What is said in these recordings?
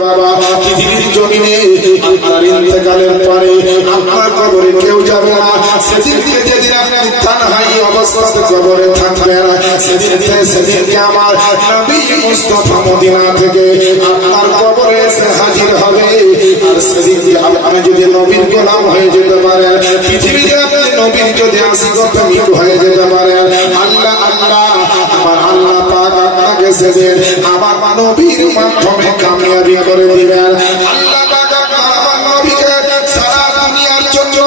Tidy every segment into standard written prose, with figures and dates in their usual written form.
পৃথিবীর জমিনে আপনার ইন্তেকালের পরে আপনার কবরে কেউ যাবে না। সেদিনকে যেদিন আপনি তানহাই অবস্থাতে কবরে থাকবেন, সেদিনকে আমার নবী মুস্তাফা মদিনা থেকে আপনার কবরে এসে হাজির হবে। আর সেদিনকে আপনি যদি নবীর গোলাম হয়ে যেতে পারেন, পৃথিবীতে আপনি নবীর যদি আশিকত হয়ে যেতে পারেন, আল্লাহ আল্লাহ আমার আল্লাহ পাক আপনাকে সেদিন আমার নবীর মাধ্যমে কামিয়াবি করে দিবেন। আল্লাহ পাক আমার নবীকে সারা দুনিয়ার জন্য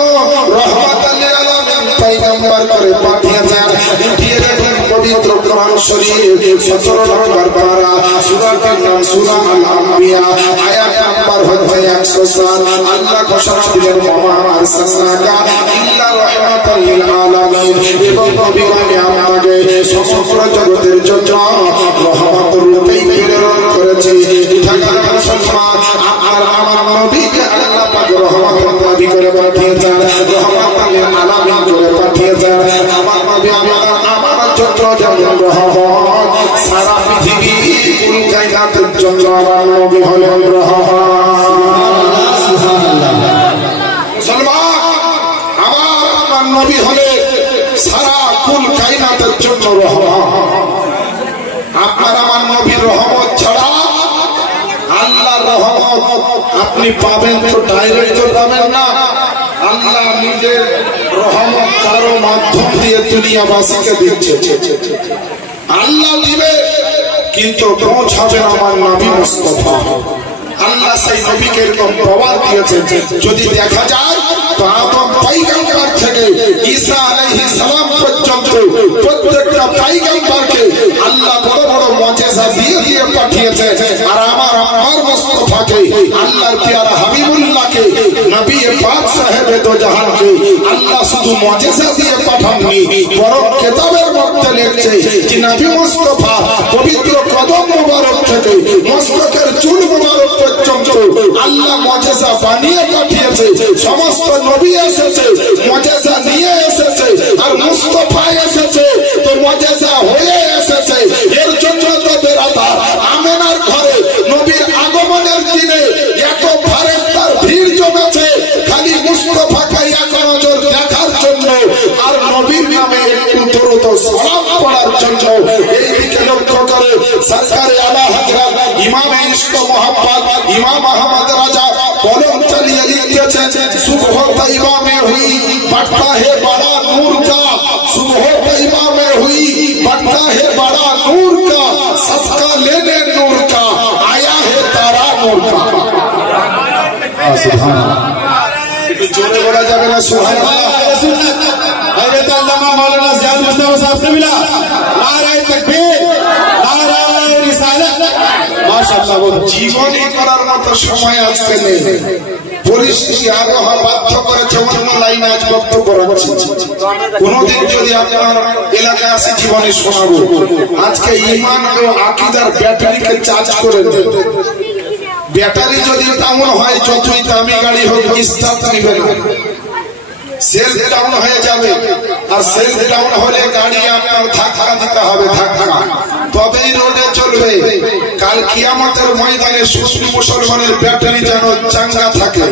রহমাতুল লিল আলামিন পয়গম্বর করে পাঠিয়েছেন। উঠিয়ে দেখুন পবিত্র কোরআন শরীফ 17 নম্বর পারা, সূরাটির নাম সূরা আল আম্বিয়া, আয়াত নাম্বার হচ্ছে 107। আল্লাহ ঘোষণা দিলেন ওয়া মা আরসালনাকা ইল্লা রাহমাতাল লিল আলামিন, এবং নবী আমি আপনাকে সমগ্র জগতের জন্য রহমতের রূপে প্রেরণ করেছি। ঢাকার মুসলমান আর আমার নবীকে আল্লাহ পাক রহমতের নবী করে পাঠিয়েছেন, রহমাতাল লিল আলামিন করে পাঠিয়েছেন। আমার নবী আমার জন্য যেমন রহমত, সারা পৃথিবী কুল কায়নাতের জন্য আমার নবী হলেন রহমত। সুবহানাল্লাহ। মুসলমান আমার নবী হলে সারা কুল কায়নাতের জন্য রহমত। আপনার আমার নবীর রহমত ছাড়া আল্লাহর রহমত আপনি পাবেন তো ডাইরেক্ট পাবেন না। আল্লাহ নিজের রহমত কারো মাধ্যম দিয়ে দুনিয়াবাসীকে দিচ্ছে। আল্লাহ দিবে কিন্তু পৌঁছাবেন আমার নবী মুস্তাফা। আল্লাহ সেই নবীকে এরকম প্রবাদ দিয়েছেন, যদি দেখা যায় তো আদম পয়গম্বর থেকে ঈসা আলাইহিস সালাম পর্যন্ত প্রত্যেকটা পয়গম্বরকে আল্লাহ বড় বড় মুজিজা দিয়ে দিয়ে পাঠিয়েছে। আর আমার মুস্তাফাকে আল্লাহর প্যারা হাবিবুল্লাহকে নবী পাক সাহেবে দো জাহানকে আল্লাহ শুধু মুজিজা দিয়ে পাঠাননি, বরং কিতাবের মধ্যে লিখছে যে নবী মুস্তাফা পবিত্র কদম মুবারক থেকে মস্তকের চুল মুবারক পর্যন্ত আল্লাহ মুজিজা বানিয়ে পাঠিয়েছে। সমস্ত নবী এসেছে মুজিজা নিয়ে এসেছে, আর মুস্তাফা এসেছে তো মুজিজা হয়ে এসেছে। এর জন্য তো বেরাদার আমেনার ঘরে নবীর আগমনের দিনে এত ফেরেশতার ভিড় জমেছে খালি মুস্তাফাকে এক নজর দেখার জন্য আর নবীর নামে একটু দরুদ ও সালাম পড়ার জন্য। এই দিকে লক্ষ্য করে সরকারে আলা হযরত ইমামে ইশক ও মোহাম্মদ ইমাম আহমদ রাজা কলম চালিয়ে লিখতেছেন, সুবহ তৈবা में हुई बढ़ता है बड़ा नूर का, सुबह तैयबा में हुई बढ़ता है बड़ा नूर का, सबका लेने नूर का आया है तारा नूर का। सुभान अल्लाह, जोरे बोला जाए ना सुभान अल्लाह। हज़रत अल्लामा मौलाना ज़ियाद मुस्तफा साहब से मिला नारे तकबीर नारे रिसालत। माशाअल्लाह, वो জীবনী করার মতো সময় আজকে নেই। পরিস্থিতি আবহাওয়া বাধ্য করেছে অন্য লাইনে আজ বক্তব্য রাখছি। কোনদিন যদি আপনার এলাকায় আসে জীবনে শোনাবো। আজকে ঈমান ও আকীদার ব্যাটারিকে চার্জ করে দেন। ব্যাটারি যদি ডাউন হয় যতই দামি গাড়ি হোক স্টার্ট নিবে না, সেলফ ডাউন হয়ে যাবে। আর সেলফ ডাউন হলে গাড়ি আপনার ধাক্কা দিতে হবে, ধাক্কা তবেই রোডে চলবে। কাল কিয়ামতের ময়দানে সুন্নি মুসলমানের ব্যাটারি যেন চাঙ্গা থাকে,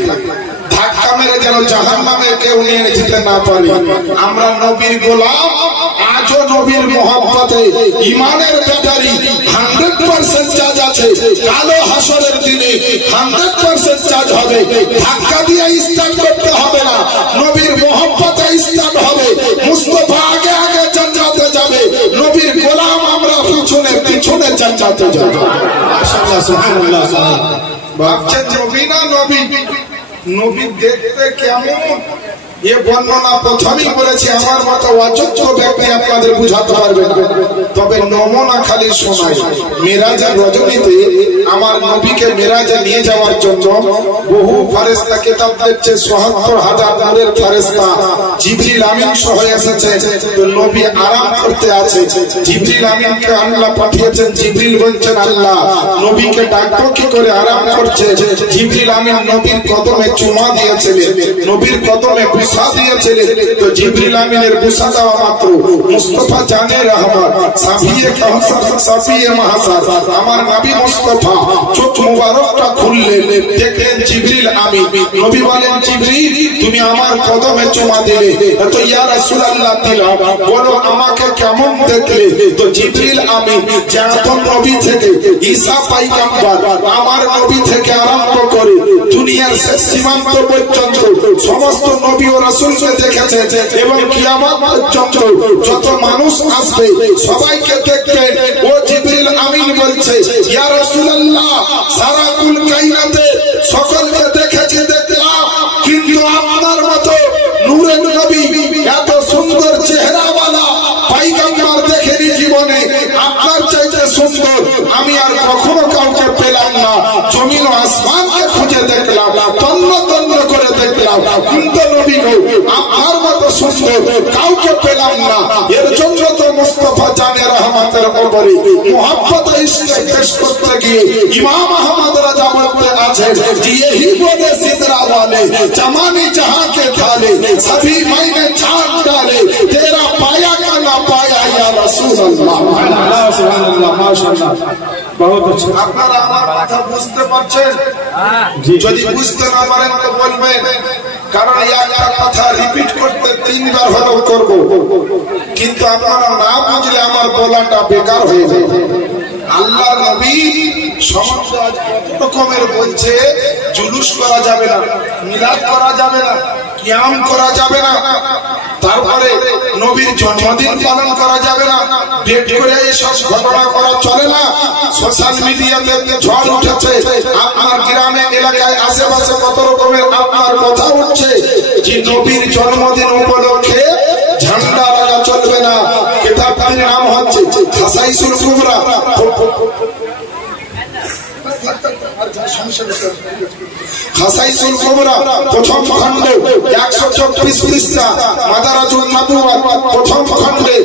ধাক্কা মেরে যেন জাহান্নামে কেউ নিয়ে যেতে না পারে। আমরা নবীর গোলাম, আজও নবীর মহব্বতে ঈমানের ব্যাটারি 100% চার্জ আছে। কালো হাসরের দিনে 100% চার্জ হবে। ধাক্কা দিয়ে স্টার্ট করতে হবে না, নবীর মহব্বতে স্টার্ট হবে। মুস্তাফা আগে আগে জান্নাতে যাবে, নবীর গোলাম আমরা পিছনে পিছনে জান্নাতে যাব। মাশাআল্লাহ, সুবহানাল্লাহ। ভাবছেন নবী না নবী, নবী দেখতে কেমন এ বর্ণনা প্রথমেই বলেছি। আমার মতো অযোগ্য ব্যক্তি আপনাদের বুঝাতে পারবে না, তবে নমুনা খালি শোনাই। মেরাজের রজনীতে আমার নবীকে মেরাজে নিয়ে যাওয়ার জন্য বহু ফেরেশতা কিতাব দিচ্ছে। ৭৭,০০০ নূরের ফেরেশতা জিবরিল আমিন সহ এসেছে। তো নবী আরাম করতে আছে, জিবরিল আমিনকে আল্লাহ পাঠিয়েছেন। জিবরিল বলছেন আল্লাহ নবীকে ডাকবো কি করে, আরাম করছে। জিবরিল আমিন নবীর কদমে চুমা দিয়েছিলেন, নবীর কদমে বুসা দিয়েছিলেন। তো জিবরিল আমিনের বুসা দেওয়া মাত্র মুস্তাফা জানে রহমত সাফিয়ে কাউসার সাফিয়ে মাহসার আমার নবী মুস্তাফা চোখ মুবারকটা খুললেন, দেখলেন জিবরিল আমিন। নবী বলেন, জিবরিল তুমি আমার কদমে চুমা দিলে, তো ইয়া রাসূলুল্লাহ দিলাম, বলো আমাকে কেমন দেখলে? তো জিবরিল আমিন যে আদম নবী থেকে ঈসা পয়গম্বর আমার নবী থেকে আরম্ভ করে দুনিয়ার শেষ সীমান্ত পর্যন্ত সমস্ত নবী ও রাসূলকে দেখেছেন এবং কিয়ামত পর্যন্ত যত মানুষ আসবে সবাইকে দেখবেন। ও জিবরিল আমিন বলছে, ইয়া রাসূলুল্লাহ সারা কুল কায়নাতে সকলকে দেখেছি দেখলাম, কিন্তু আপনার মতো নূরের নবী এত সুন্দর চেহারাওয়ালা পয়গম্বর দেখেনি জীবনে। আপনার চাইতে সুন্দর আমি আর কখনো কাউকে পেলাম না। জমিন ও আসমানকে খুঁজে দেখলাম, তন্ন তন্ন করে দেখলাম, কিন্তু নবী গো আপনার মতো সুন্দর কাউকে পেলাম না। এর জন্য তো মুস্তাফা জানে রহমতের উপরে মুহাব্বত ইশকে পেশ করতে গিয়ে ইমাম আহমদ রাজা বলতে আছেন যে यही बोले सिदरा वाले जमाने जहां के थाले सभी मायने छान डाले तेरा पाया का ना पाया या रसूल अल्लाह। सुभान अल्लाह माशाअल्लाह बहुत अच्छा। আপনারা আমার কথা বুঝতে পারছেন? যদি বুঝতে না পারেন তো বলবেন, কারণ একটা কথা রিপিট করতে 3 বার হলেও করব, কিন্তু আপনারা না বুঝলে আমার বলাটা বেকার হয়ে যাবে। আল্লাহর নবী সমাজ আজ কত রকমের বলছে, জুলুস করা যাবে না, মিলাদ করা যাবে না, কিয়াম করা যাবে না, তারপরে নবীর জন্মদিন পালন করা যাবে না, ডেট করে এসব ঘটনা করা চলে না। সোশ্যাল মিডিয়াতে ঝড় উঠেছে, আপনার গ্রামে এলাকায় আশেপাশে কত রকমের আপনার কথা উঠছে যে নবীর জন্মদিন উপলক্ষে ঝান্ডা লাগা চলবে না। কিতাবটির নাম হচ্ছে খাসাইসুল কুবরা, খাসাইসুল কুবরা প্রথম খণ্ড 124 পৃষ্ঠা, মাদারাজুন নবুওয়াত প্রথম খণ্ডে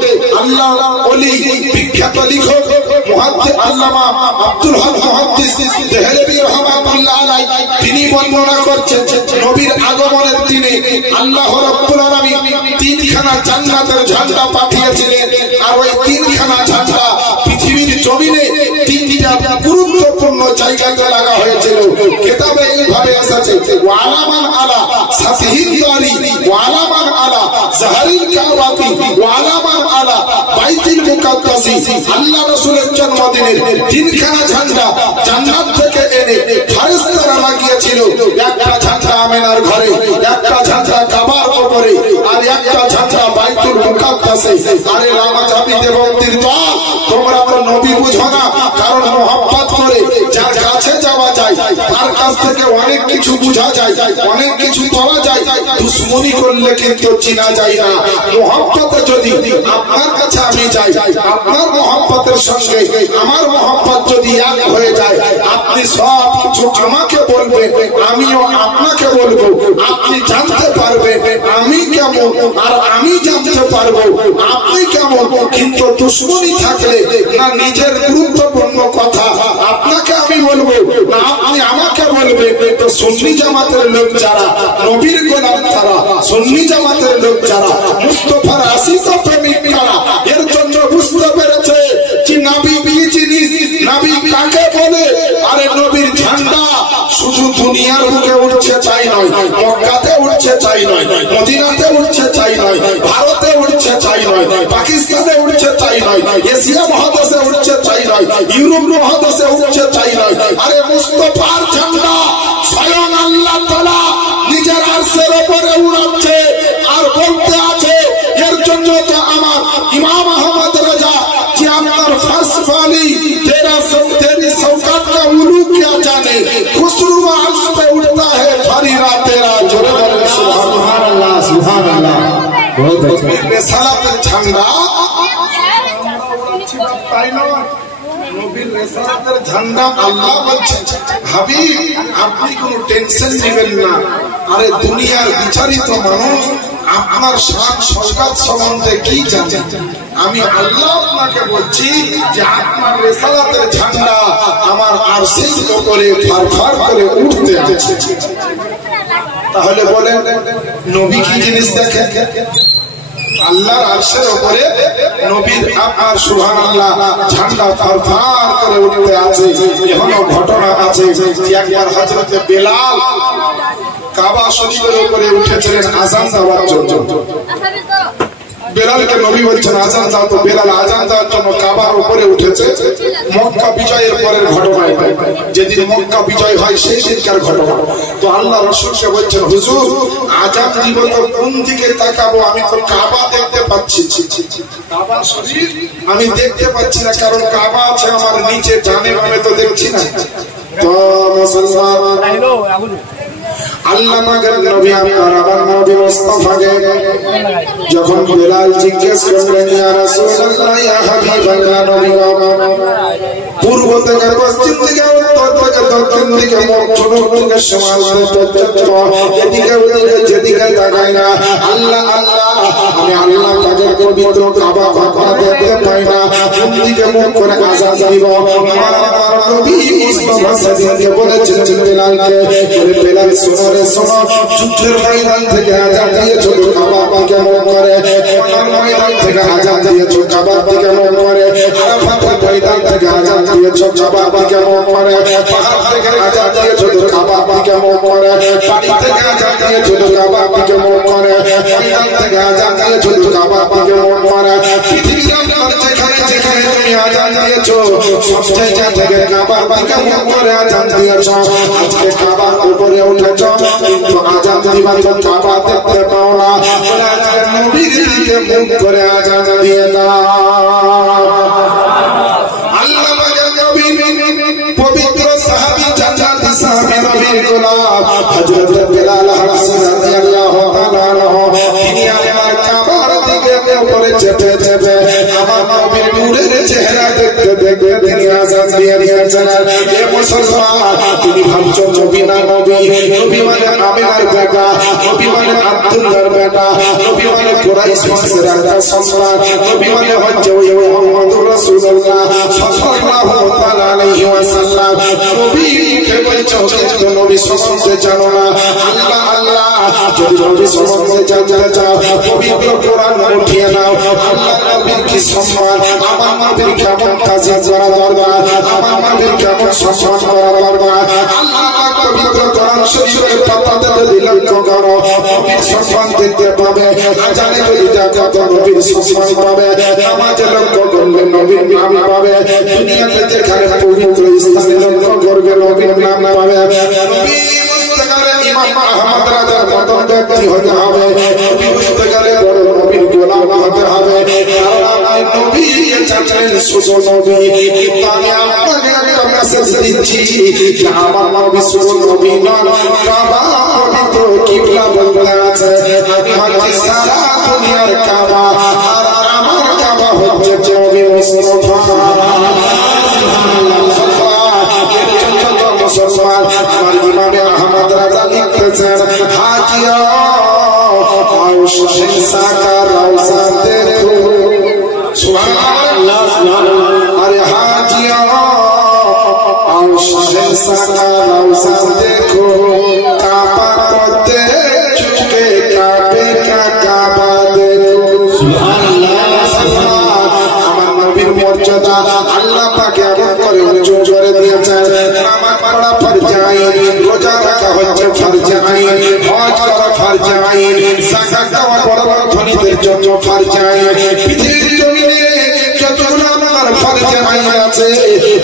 আল্লাহ ওলি বিখ্যাত লেখক মুহাদ্দিস আল্লামা আব্দুল হক মুহাদ্দিস দেহলভী রাহমাতুল্লাহ আলাইহি তিনি বর্ণনা করছেন নবীর আগমনের দিনে আল্লাহ রাব্বুল আলামিন 3খানা জান্নাতের ঝান্ডা পাঠিয়েছিলেন, আর ওই 3খানা ঝান্ডা পৃথিবীর জমিনে 3টা গুরুত্বপূর্ণ জায়গাতে লাগা হয়েছিল। কিতাবে এইভাবে এসেছে, ওয়ালামান আলা সাতিহিল দারি ওয়ালামান আলা জাহরিল কাওয়াতি ওয়ালামান আলা বাইতুল মুকাদ্দাসি। আল্লাহ রাসূলের জন্মদিনের 3খানা ঝান্ডা জান্নাত থেকে এনে ফেরেশতারা লাগিয়েছিল। একটা ঝান্ডা আমিনার ঘরে, একটা ঝান্ডা কাবার উপরে, আর একটা ঝান্ডা বাইতুল মুকাদ্দাসে। আরে রামাজাবি দেবন্তীর দল, তোমরা তো নবী বুঝো না, কারণ মোহাব্বত করে যার কাছে যাওয়া যায় তার কাছ থেকে অনেক কিছু বোঝা যায়, অনেক কিছু পাওয়া যায়। দুশ্মনী করলে কিন্তু চেনা যায় না। মোহাব্বতে যদি আপনার কাছে আমি যাই, আপনার মোহাব্বতের সঙ্গে আমার মোহাব্বত যদি এক হয়ে যায়, আপনি সব কিছু আমাকে বলবেন, আমিও আপনাকে বলবো, আপনি জানতে পারবেন আমি কেমন, আর আমি জানতে পারবো আপনি কেমন। কিন্তু দুশ্মনী থাকলে না নিজের গুরুত্বপূর্ণ কথা আপনাকে আমি বলবো, না আপনি আমাকে বলবেন। তো সুন্নি জামাতের লোক যারা, নবীর গোলাম তারা, সুন্নি জামাতের লোক যারা, মুস্তাফার আশিক প্রেমিক যারা, এর জন্য বুঝতে পেরেছে যে নবী কি জিনিস, নবী কাকে বলে। আরে নবীর ঝান্ডা শুধু দুনিয়ার বুকে উঠছে তাই নয়, মক্কাতে উঠছে তাই নয়, মদিনাতে উঠছে তাই নয়, ভারতে উঠছে তাই নয়, পাকিস্তানে উঠছে তাই নয়, এশিয়া মহাদেশে উঠছে তাই নয়, ইউরোপ মহাদেশে উঠছে তাই নয়। আরে মুস্তাফার ঝান্ডা স্বয়ং আল্লাহ তাআলা নিজের আরশের উপরে উড়াচ্ছে আর বলতে আছে। এর জন্য তো আমার ইমাম আহমদ রাজা যে আপনার ফাসফালি तेरी सौकत का उलू क्या जाने, खुसरू अर्श पे उड़ता है फरीरा तेरा। जोरे बोले सुभान अल्लाह सुभान अल्लाह। बहुत अच्छा रिसालतेर झंडा তাই নয়, নবীর রিসালাতের ঝান্ডা আল্লাহ বলছেন হাবিব আপনি কোনো টেনশন নেবেন না। আরে দুনিয়ার বিচারিত মানুষ আপনার শান শওকত সম্বন্ধে কি জানে? আমি আল্লাহ আপনাকে বলছি যে আপনার রিসালাতের ঝান্ডা আমার আরশের উপরে ফারফার করে উঠতে আছে। তাহলে বলেন নবী কি জিনিস দেখে? আল্লাহর আরশের উপরে নবীর আপনার সুবহানাল্লাহ ঝান্ডা ফারফার করে উঠতে আছে। এখনো ঘটনা আছে যে একবার হযরতে বেলাল কাবা শরীফের উপরে উঠেছিলেন আযান দেওয়ার জন্য। বেলালকে নবী বলছেন আযান দাও, তো বেলাল আযান দেওয়ার জন্য কাবার উপরে উঠেছে। মক্কা বিজয়ের পরের ঘটনা এটা, যেদিন মক্কা বিজয় হয় সেই দিনকার ঘটনা। তো আল্লাহ রাসূলকে বলছেন হুজুর আযান দিব তো কোন দিকে তাকাবো? আমি তো কাবা দেখতে পাচ্ছি, কাবা শরীফ আমি দেখতে পাচ্ছি না, কারণ কাবা আছে আমার নিচে, ডানে বামে তো দেখছি না। তো মুসলমান আল্লাহ পাকের নবী আমার নবী মুস্তাফাকে যখন বেলাল জিজ্ঞেস করলেন ইয়া রাসূলুল্লাহ ইয়া হাবিবাল্লাহ নবী গো, পূর্ব থেকে পশ্চিম থেকে উত্তর থেকে দক্ষিণ থেকে মধ্য থেকে সীমান্ত পর্যন্ত এদিকে ওদিকে যেদিকে তাকাই না, আল্লাহ আল্লাহ আমি আল্লাহ পাকের পবিত্র কাবা ঘর দেখতে পাই না, কোন দিকে মুখ করে আযান দিব? আমার নবী মুস্তাফা সেদিনকে বলেছিলেন বেলালকে, বেলাল শোনো রে শোনো, যুদ্ধের ময়দান থেকে আযান দিয়েছো কাবা পাকে মুখ করে, কোরআন ময়দান থেকে আযান দিয়েছো কাবা পাকে মুখ করে, আরাফাতের ময়দান থেকে আযান দিয়েছো কাবা পাকে মুখ করে, পাহাড় থেকে আযান দিয়েছো কাবা পাকে মুখ করে, পানি থেকে আযান দিয়েছো কাবা পাকে মুখ করে, ময়দান থেকে আযান দিয়েছো কাবা পাকে মুখ করে, পৃথিবীর আপনার যেখানে যেখানে তুমি আযান দিয়েছো সব জায়গা থেকে কাবা পাকে মুখ করে আযান দিয়েছো। আজকে কাবার উপরে উঠেছো কিন্তু আযান দিবার তো কাবা দেখতে পাও না, বলে আজকে নবীর দিকে মুখ করে আযান দিয়ে দাও। আল্লাহ পাকের নবী পবিত্র সাহাবী জান্নাতি সাহাবী নবীর গোলাম হযরত বেলাল হাবশী রাদিয়াল্লাহু তাআলা আনহু, তিনি আমার কাবার দিকে উপরে চেপে চেপে আমার নবীর নূরের চেহারা দেখতে দেখতে তিনি আযান দিয়ে দিয়েছেন। এ মুসলমান, তুমি ভাবছো নবী না নবী? নবী মানে আমিনার বেটা, নবী মানে আব্দুল্লাহর বেটা, নবী মানে কুরাইশ বংশের একটা সন্তান, নবী মানে হচ্ছে ওই মুহাম্মদুর রাসূলুল্লাহ সাল্লাল্লাহু তাআলা আলাইহি ওয়াসাল্লাম। নবী কে বলছো কিন্তু নবী সম্বন্ধে জানো না। আল্লাহ আল্লাহ, যদি নবী সম্বন্ধে জানতে চাও পবিত্র কোরআন উঠিয়ে নাও। আল্লাহ নবীর কি সম্মান, আমার নবীর কেমন তাজিম করা দরকার, আমার নবীর কেমন সম্মান করা দরকার। আল্লাহ পবিত্র কোরআন শরীফের পাতাতে যদি লক্ষ্য করো নবীর সম্মান দেখতে পাবে, আজানে যদি দেখো তো নবীর সম্মান পাবে, নামাজে লক্ষ্য করলে নবীর নাম পাবে, দুনিয়াতে যেখানে পবিত্র স্থানে লক্ষ্য করবে নবীর নাম পাবে। নবী বুঝতে গেলে ইমাম আহমদ রাজার মতো ব্যক্তি হতে হবে, নবী বুঝতে গেলে বড় নবীর গোলাম হতে হবে, কারণ আমার নবী চাচ্ছেন শুধু নবী। কিন্তু আমি আপনাকে একটা মেসেজ দিচ্ছি যে আমার নবী শুধু নবী নন, কাবা পবিত্র কিবলা বলতে আছে। আমি হচ্ছি সারা দুনিয়ার কাবা, আর আমার কাবা হচ্ছে নবী মুস্তাফা। মুসলমান, আমার ইমামে আহমদ রাজা লিখতেছেন হাজিয়া সাকা রওজা দেখো, সুবহানাল্লাহ সুবহানাল্লাহ। আরে হাজিয়া সাকা রওজা দেখো, কাবা को देख के काबे का काबा देखो, সুবহানাল্লাহ। আমার নবীর মর্যাদা আল্লাহ পাক এমন করে উঁচু করে দিয়েছেন, নামাজ পড়া ফরজ আইন, রোজা রাখা হচ্ছে ফরজ আইন, হজ করা ফরজ আইন, যাকাত দেওয়া বড় বড় ধনীদের জন্য ফরজ আইন। পৃথিবীর জমিনে যতগুলো আমার ফরজ আইন আছে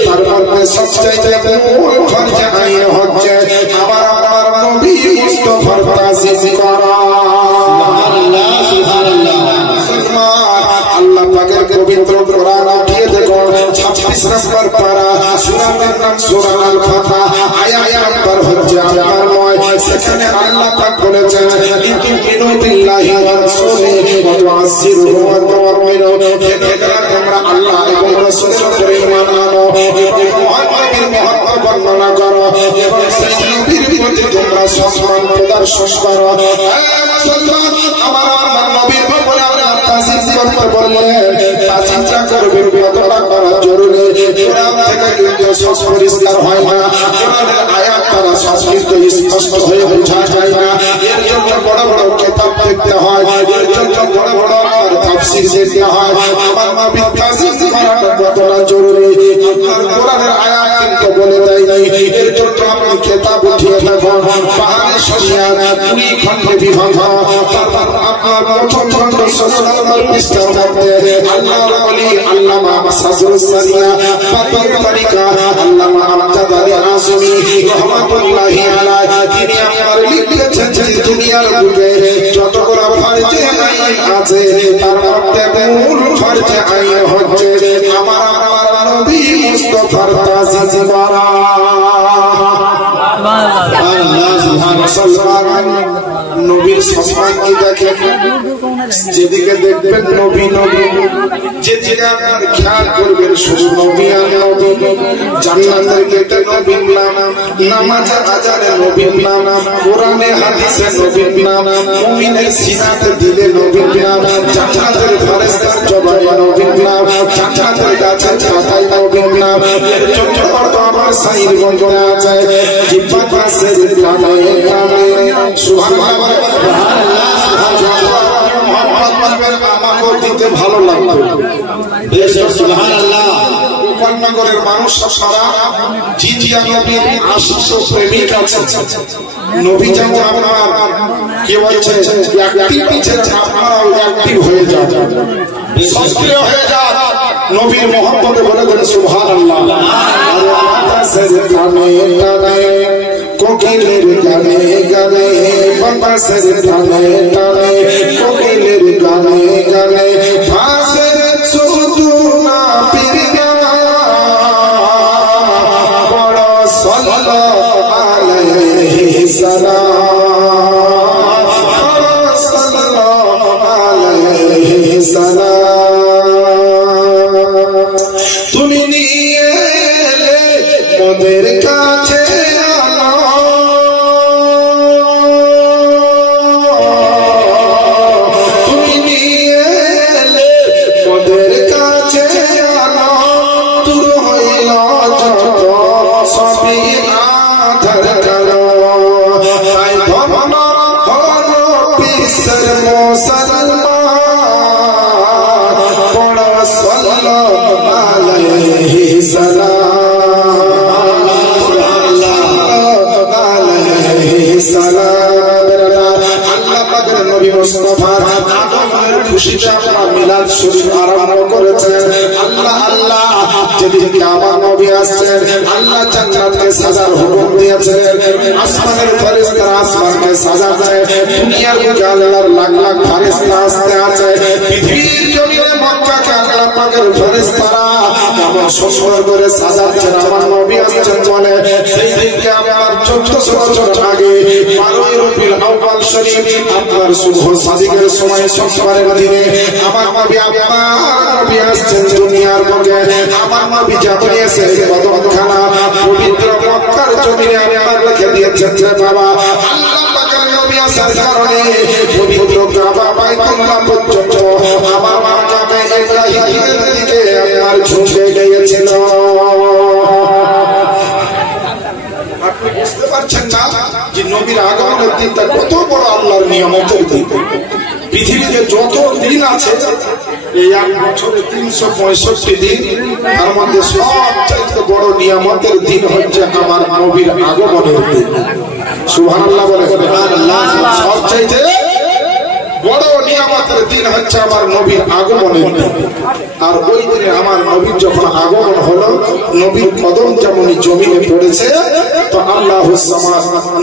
তার মধ্যে সবচেয়ে মূল ফরজ আইন হচ্ছে আমার নবী মুস্তাফার তাজিম করা। সুবহানাল্লাহ সুবহানাল্লাহ। আল্লাহ পাকের পবিত্র কোরআন উঠিয়ে দেখো 26 নম্বর পারা, সূরার নাম সূরা আল ফাতহ, আয়াত নাম্বার হচ্ছে 9। সেখানে আল্লাহ পাক বলেছেন ইনতুমিনু বিল্লাহি ওয়া রাসূলিহি ওয়া তুআসসিরুহু ওয়া তুআমিরুহু, তোমরা আল্লাহ এবং রাসূলের উপরে ঈমান আনো এবং মুহাম্মদের মহত্ব বর্ণনা করো এবং সেই নবীর প্রতি তোমরা সম্মান প্রদর্শন করো। হে মুসলমান, আমার নবীর উপরে আল্লাহ তাজিম করতে বললেন, তাজিমটা করবেন কতটা করা জরুরি। কোরআন থেকে কিন্তু সব পরিষ্কার হয় না, কোরআনের আয়াত দ্বারা সব কিন্তু স্পষ্ট হয়ে বোঝা যায় না। বড় বড় কিতাব দেখতে হয়, এর জন্য বড় বড় তাফসীর দেখতে হয়। আমার নবীর তাজিম করাটা কতটা জরুরি আপনার কোরআনের আয়াত কিন্তু বলে দেয় নাই। এর জন্য আপনি কিতাব উঠিয়ে দেখুন, পাহাড়ে শরিয়াত 20 খণ্ডে বিভক্ত। তারপর আপনার প্রথম খণ্ড 16 পৃষ্ঠার মধ্যে আল্লাহর ওলি আল্লামা সাজুল সারিয়া বাবার তরিকা আল্লামা আমজাদ আলী আসমি রহমাতুল্লাহি আলাইহি তিনি আপনার লিখেছেন যে দুনিয়ার বুকে যতগুলো ফরজে আইন আছে তার মধ্যে মূল ফরজে আইন হচ্ছে আমার নবী মুস্তাফার তাজিম করা। আল্লাহ সুবহানাহু নবীর সম্মান কি দেখেন, যেদিকে দেখবেন নবী নবী, যেদিকে আপনার খেয়াল করবেন শুধু নবী আর নবী। জান্নাতের গেটে নবীর নাম, নামাজে আজানে নবীর নাম, কোরআনে হাদিসে নবীর নাম, মুমিনের সিনাতে দিলে নবীর নাম, জান্নাতের ফেরেশতার জবানে নবীর নাম, জান্নাতের গাছের পাতায় নবীর নাম। এর জন্য আমার সাইর বন্ধনে আছে জিব্বা পাশে কানে কানে সুবহানাল্লাহ আমাকেও দিতে ভালো লাগবে। সুবহানাল্লাহ উপনগরের মানুষ সারা জিজিয়া নবীর আশিক প্রেমিক আছে। নবী যেমন আপনার কি বলছে অ্যাক্টিভ আছে, আপনারাও অ্যাক্টিভ হয়ে যান, সক্রিয় হয়ে যান, নবীর মহব্বতে বলে দেন সুবহানাল্লাহ। বাতাসের টানে টানে কোকিলের গানে গানে, বাতাসের টানে টানে কোকিলের গানে গানে, ভাসে শুধু নবীর নাম, বড় সাল্লাল্লাহু আলাইহি সাল্লাম, বড় সাল্লাল্লাহু আলাইহি সাল্লাম। তুমি নিয়ে এলে মোদের কাছে খুশিতে আপনারা মিলাদ শরীফ আরম্ভ করেছেন। আল্লাহ আল্লাহ যেদিকে আমার নবী আসছেন, আল্লাহ জান্নাতকে সাজার হুকুম দিয়েছেন, আসমানের ফেরেশতারা আসমানকে সাজাচ্ছে, দুনিয়ার বুকে আল্লাহর লাখ লাখ ফেরেশতা আসতে আছে, পৃথিবীর জমিনে মক্কাকে আল্লাহ পাকের ফেরেশতারা এমন সুন্দর করে সাজাচ্ছেন আমার নবী আসছেন বলে। সেই দিনকে আপনার 1400 বছর আগে 12 রবিউল আউয়াল শরীফ আপনার শুভ সাদিকের সময় শুক্রবারের দিনে আমার নবী আসছেন দুনিয়ার বুকে। আমার নবী যখন এসে কদমখানা পবিত্র মক্কার জমিনে আপনার লিখে দিয়েছেন যে বাবা আল্লাহ পাকের নবী আসার কারণে পবিত্র কাবা বাইতুল্লাহ পর্যন্ত আমার মাকামে ইব্রাহিমের দিকে আপনার ঝুঁকে গিয়েছিল। আপনি বুঝতে পারছেন না যে নবীর আগমনের দিনটা কত বড় আল্লাহর নিয়ামতের দিন। পৃথিবীতে যত দিন আছে এই এক বছরে 365 দিন, তার মধ্যে সবচাইতে বড় নিয়ামতের দিন হচ্ছে আমার নবীর আগমনের দিন। সুবহানাল্লাহ বলে। সবচাইতে বড় নিয়ামতের দিন হচ্ছে আমার নবীর আগমনের দিন। আর ওই দিনে আমার নবীর যখন আগমন হলো, নবীর কদম যেমন জমিনে পড়েছে, তো আল্লাহ